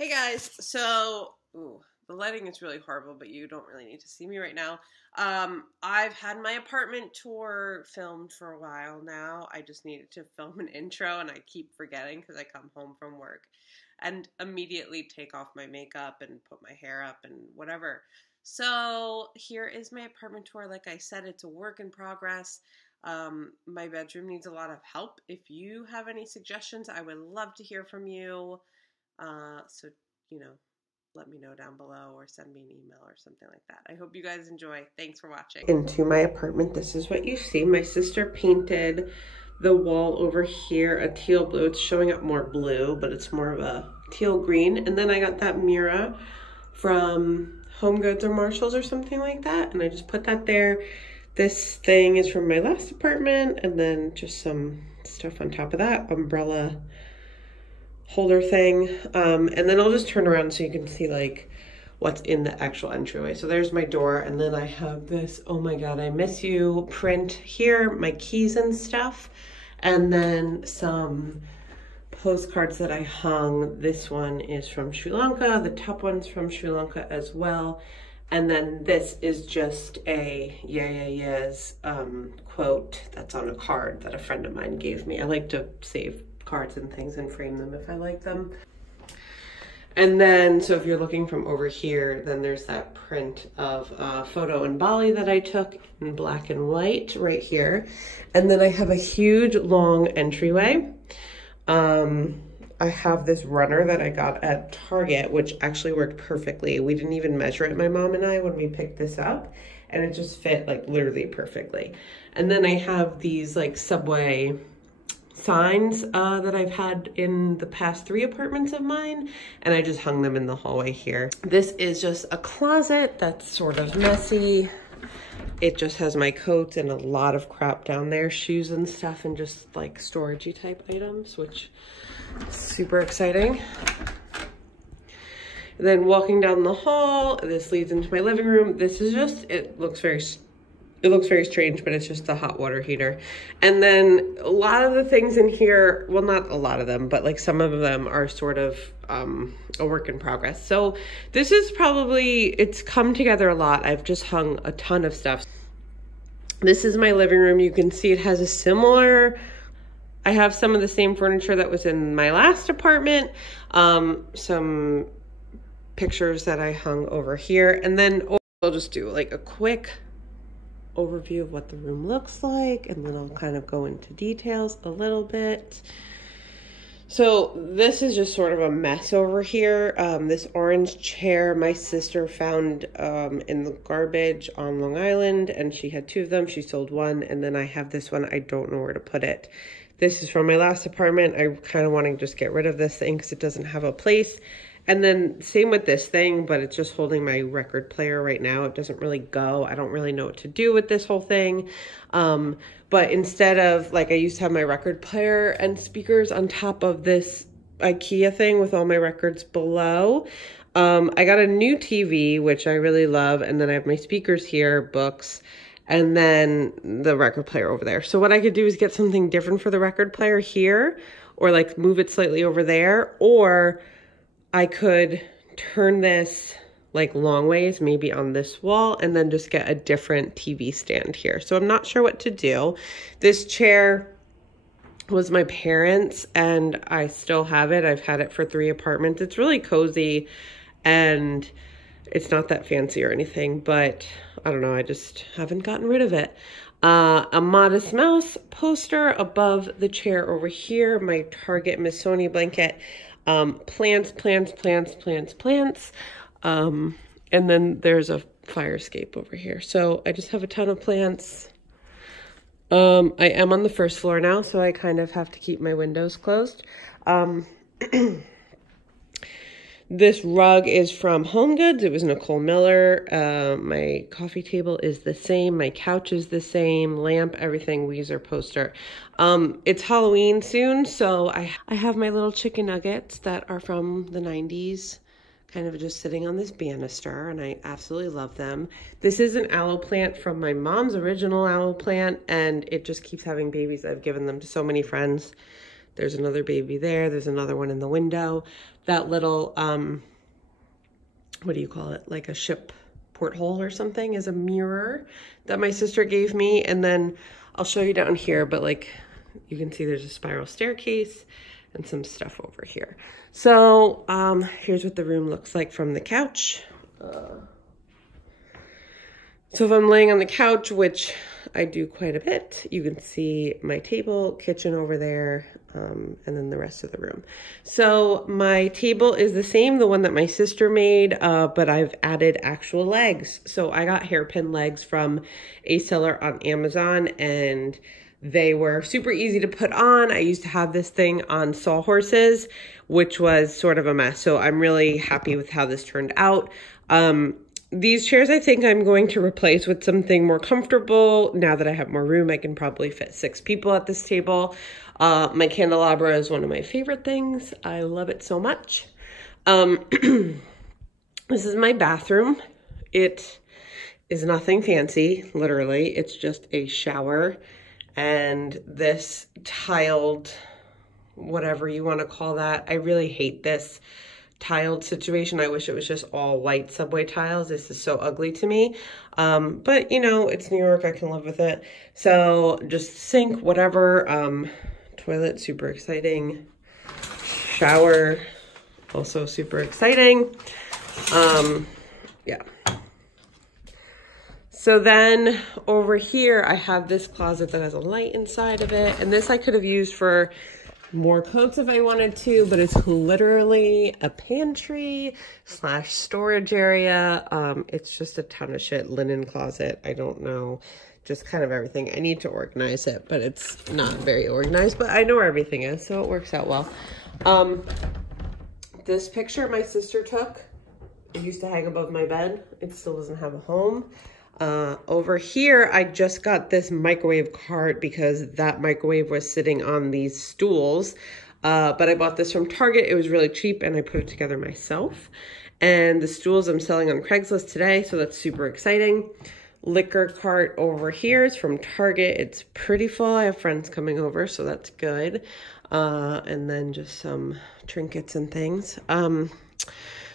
Hey guys, so the lighting is really horrible, but you don't really need to see me right now. I've had my apartment tour filmed for a while now. I just needed to film an intro and I keep forgetting because I come home from work and immediately take off my makeup and put my hair up and whatever. So here is my apartment tour. Like I said, it's a work in progress. My bedroom needs a lot of help. If you have any suggestions, I would love to hear from you. So, you know, let me know down below or send me an email or something like that. I hope you guys enjoy. Thanks for watching. Into my apartment, this is what you see. My sister painted the wall over here a teal blue. It's showing up more blue, but it's more of a teal green. And then I got that mirror from Home Goods or Marshalls or something like that. And I just put that there. This thing is from my last apartment. And then just some stuff on top of that. Umbrella holder thing, and then I'll just turn around so you can see like what's in the actual entryway. So there's my door, and then I have this "Oh my God, I miss you" print here, my keys and stuff, and then some postcards that I hung. This one is from Sri Lanka, the top one's from Sri Lanka as well, and then this is just a yes quote that's on a card that a friend of mine gave me. I like to save cards and things and frame them if I like them. And then, so if you're looking from over here, then there's that print of a photo in Bali that I took in black and white right here. And then I have a huge long entryway. I have this runner that I got at Target, which actually worked perfectly. We didn't even measure it, my mom and I, when we picked this up, and it just fit like literally perfectly. And then I have these like subway signs that I've had in the past 3 apartments of mine, and I just hung them in the hallway here. This is just a closet that's sort of messy. It just has my coats and a lot of crap down there, shoes and stuff, and just like storagey type items, which is super exciting. And then walking down the hall, this leads into my living room. This is just, it looks very strange, but it's just the hot water heater. And then a lot of the things in here, well, not a lot of them, but like some of them are sort of a work in progress. So this is probably, it's come together a lot. I've just hung a ton of stuff. This is my living room. You can see it has a similar, I have some of the same furniture that was in my last apartment. Some pictures that I hung over here. And then I'll just do like a quick overview of what the room looks like, and then I'll kind of go into details a little bit. So this is just sort of a mess over here. This orange chair my sister found in the garbage on Long Island, and she had 2 of them. She sold one, and then I have this one. I don't know where to put it. This is from my last apartment. I kind of want to just get rid of this thing because it doesn't have a place. And then same with this thing, but it's just holding my record player right now. It doesn't really go. I don't really know what to do with this whole thing. But instead of, like, I used to have my record player and speakers on top of this IKEA thing with all my records below. I got a new TV, which I really love. And then I have my speakers here, books, and then the record player over there. So what I could do is get something different for the record player here, or like move it slightly over there, or I could turn this like long ways, maybe on this wall, and then just get a different TV stand here. So I'm not sure what to do. This chair was my parents' and I still have it. I've had it for 3 apartments. It's really cozy and it's not that fancy or anything, but I don't know, I just haven't gotten rid of it. A Modest Mouse poster above the chair over here, my Target Missoni blanket. Plants. And then there's a fire escape over here. So I just have a ton of plants. I am on the 1st floor now, so I kind of have to keep my windows closed. This rug is from Home Goods. It was Nicole Miller. My coffee table is the same. My couch is the same. Lamp, everything, Weezer poster. It's Halloween soon, so I have my little chicken nuggets that are from the 90s, kind of just sitting on this banister, and I absolutely love them. This is an aloe plant from my mom's original aloe plant, and it just keeps having babies. I've given them to so many friends There's another baby there. There's another one in the window. That little, what do you call it? Like a ship porthole or something is a mirror that my sister gave me. And then I'll show you down here, but like you can see there's a spiral staircase and some stuff over here. So here's what the room looks like from the couch. So if I'm laying on the couch, which I do quite a bit, you can see my table, kitchen over there, and then the rest of the room. So my table is the same, the one that my sister made, but I've added actual legs. So I got hairpin legs from a seller on Amazon, and they were super easy to put on. I used to have this thing on sawhorses, which was sort of a mess. So I'm really happy with how this turned out. These chairs, I think I'm going to replace with something more comfortable. Now that I have more room, I can probably fit 6 people at this table. My candelabra is one of my favorite things. I love it so much. This is my bathroom. It is nothing fancy, literally. It's just a shower and this tiled, whatever you want to call that. I really hate this tiled situation. I wish it was just all white subway tiles. This is so ugly to me. But you know, it's New York, I can live with it. So just sink, whatever. Toilet, super exciting. Shower, also super exciting. Yeah. So then over here, I have this closet that has a light inside of it. And this I could have used for more coats if I wanted to, but it's literally a pantry / storage area. It's just a ton of shit. Linen closet, I don't know, just kind of everything. I need to organize it, but it's not very organized, but I know where everything is, so it works out well. This picture my sister took, it used to hang above my bed. It still doesn't have a home. Over here, I just got this microwave cart because that microwave was sitting on these stools. But I bought this from Target. It was really cheap and I put it together myself. And the stools I'm selling on Craigslist today, so that's super exciting. Liquor cart over here is from Target. It's pretty full. I have friends coming over, so that's good. And then just some trinkets and things.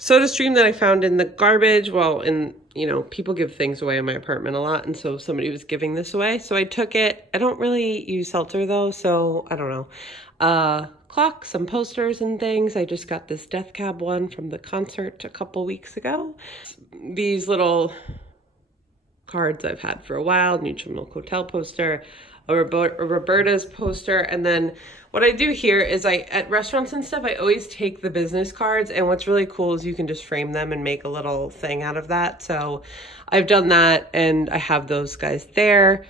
SodaStream that I found in the garbage. Well, you know, people give things away in my apartment a lot, and so somebody was giving this away, so I took it. I don't really use seltzer though, so I don't know. Clock, some posters and things. I just got this Death Cab one from the concert a couple weeks ago. These little cards I've had for a while. Neutral Milk Hotel poster, a Roberta's poster, and then what I do here is at restaurants and stuff, I always take the business cards, and what's really cool is you can just frame them and make a little thing out of that. So I've done that, and I have those guys there.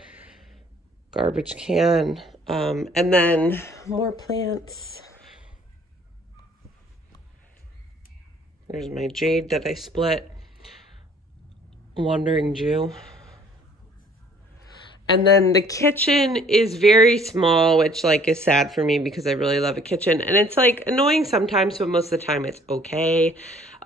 Garbage can, and then more plants. There's my jade that I split. Wandering Jew. And then the kitchen is very small, which like is sad for me because I really love a kitchen. And it's like annoying sometimes, but most of the time it's okay.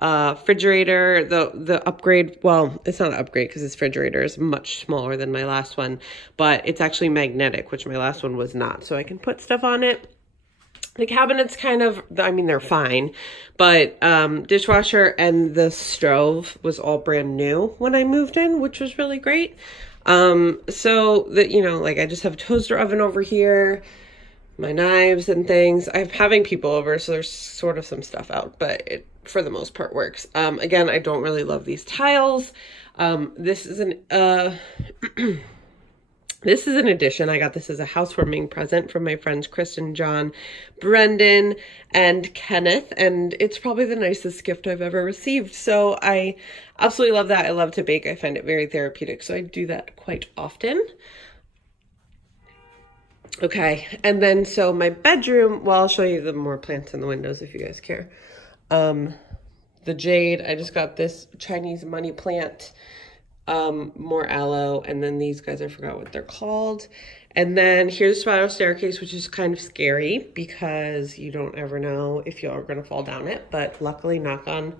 Refrigerator, the upgrade, well, it's not an upgrade because this refrigerator is much smaller than my last one, but it's actually magnetic, which my last one was not. So I can put stuff on it. The cabinets kind of, I mean, they're fine, but dishwasher and the stove was all brand new when I moved in, which was really great. So that, you know, like I just have a toaster oven over here, my knives and things. I'm having people over, so there's sort of some stuff out, but it, for the most part, works. Again, I don't really love these tiles. This is an, this is an addition. I got this as a housewarming present from my friends Kristen, John, Brendan, and Kenneth, and it's probably the nicest gift I've ever received. So I absolutely love that. I love to bake. I find it very therapeutic, so I do that quite often. Okay, and then so my bedroom, well, I'll show you the more plants in the windows if you guys care. The jade, I just got this Chinese money plant. More aloe, and then these guys, I forgot what they're called. And then here's a spiral staircase, which is kind of scary because you don't ever know if you're gonna fall down it, but luckily, knock on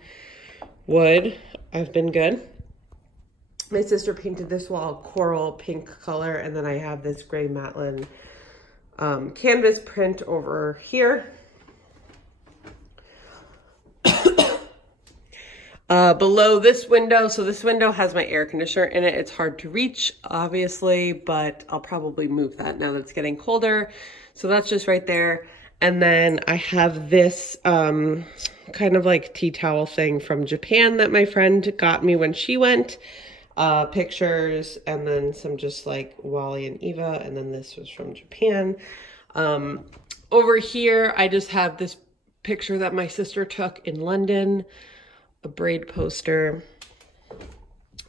wood, I've been good. My sister painted this wall coral pink color, and then I have this gray Matlin canvas print over here. Below this window, so this window has my air conditioner in it. It's hard to reach, obviously, but I'll probably move that now that it's getting colder. So that's just right there. And then I have this kind of like tea towel thing from Japan that my friend got me when she went. Pictures, and then some just like Wally and Eva, and then this was from Japan. Over here, I just have this picture that my sister took in London, a braid poster.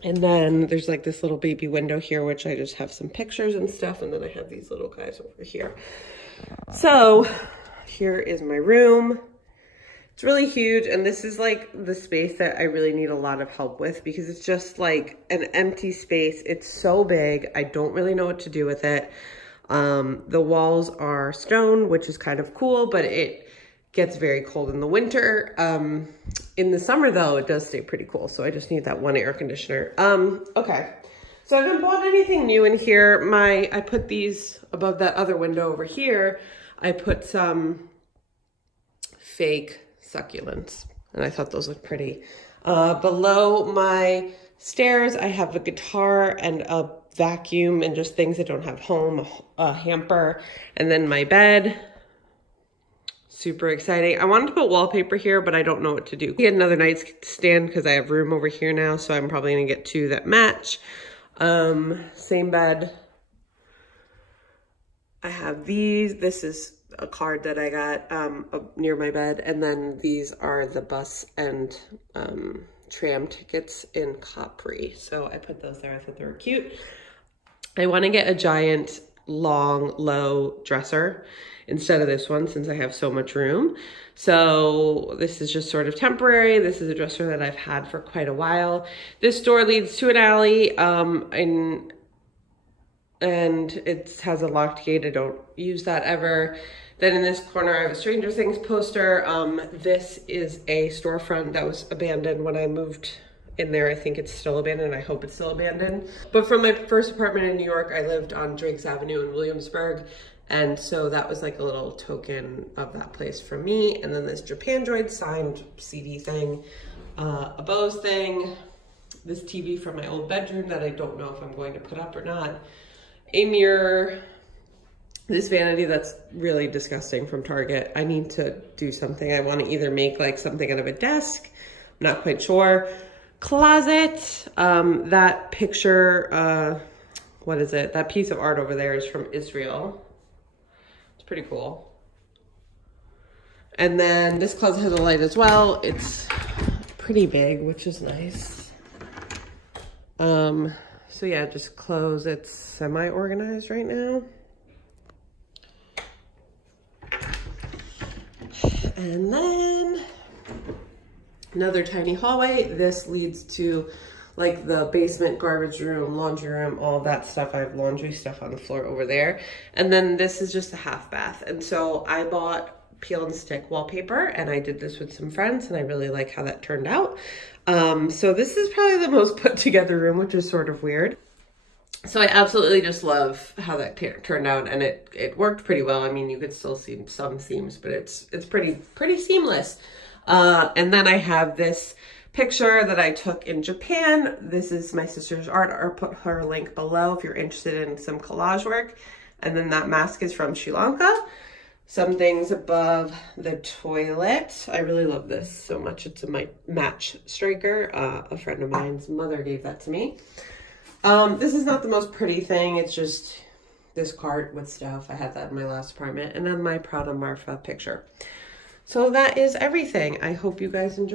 And then there's like this little baby window here, which I just have some pictures and stuff. And then I have these little guys over here. So here is my room. It's really huge. And this is like the space that I really need a lot of help with because it's just like an empty space. It's so big. I don't really know what to do with it. The walls are stone, which is kind of cool, but it gets very cold in the winter. In the summer though, it does stay pretty cool. So I just need that one air conditioner. Okay. So I haven't bought anything new in here. I put these above that other window over here. I put some fake succulents and I thought those looked pretty. Below my stairs, I have a guitar and a vacuum and just things that don't have home, a hamper, and then my bed. Super exciting. I wanted to put wallpaper here, but I don't know what to do. Get another nightstand because I have room over here now, so I'm probably gonna get two that match. Same bed. I have these. This is a card that I got near my bed, and then these are the bus and tram tickets in Capri. So I put those there. I thought they were cute. I want to get a giant, long, low dresser instead of this one since I have so much room. So this is just sort of temporary. This is a dresser that I've had for quite a while. This door leads to an alley and it has a locked gate. I don't use that ever. Then in this corner, I have a Stranger Things poster. This is a storefront that was abandoned when I moved in there. I think it's still abandoned. I hope it's still abandoned. But from my first apartment in New York, I lived on Driggs Avenue in Williamsburg. And so that was like a little token of that place for me. And then this Japan Droid signed CD thing, a Bose thing, this TV from my old bedroom that I don't know if I'm going to put up or not, a mirror, this vanity that's really disgusting from Target. I need to do something. I want to either make like something out of a desk. I'm not quite sure. Closet, that picture, what is it? That piece of art over there is from Israel. It's pretty cool. And then this closet has a light as well. It's pretty big, which is nice. So yeah, just close. It's semi-organized right now. And then another tiny hallway. This leads to like the basement, garbage room, laundry room, all of that stuff. I have laundry stuff on the floor over there. And then this is just a half bath. And so I bought peel and stick wallpaper and I did this with some friends and I really like how that turned out. So this is probably the most put together room, which is sort of weird. So I absolutely just love how that turned out and it worked pretty well. I mean, you could still see some seams, but it's pretty seamless. And then I have this picture that I took in Japan. This is my sister's art. I'll put her link below if you're interested in some collage work. And then that mask is from Sri Lanka. Some things above the toilet. I really love this so much. It's a match striker. A friend of mine's mother gave that to me. This is not the most pretty thing. It's just this cart with stuff. I had that in my last apartment. And then my Prada Marfa picture. So that is everything. I hope you guys enjoy.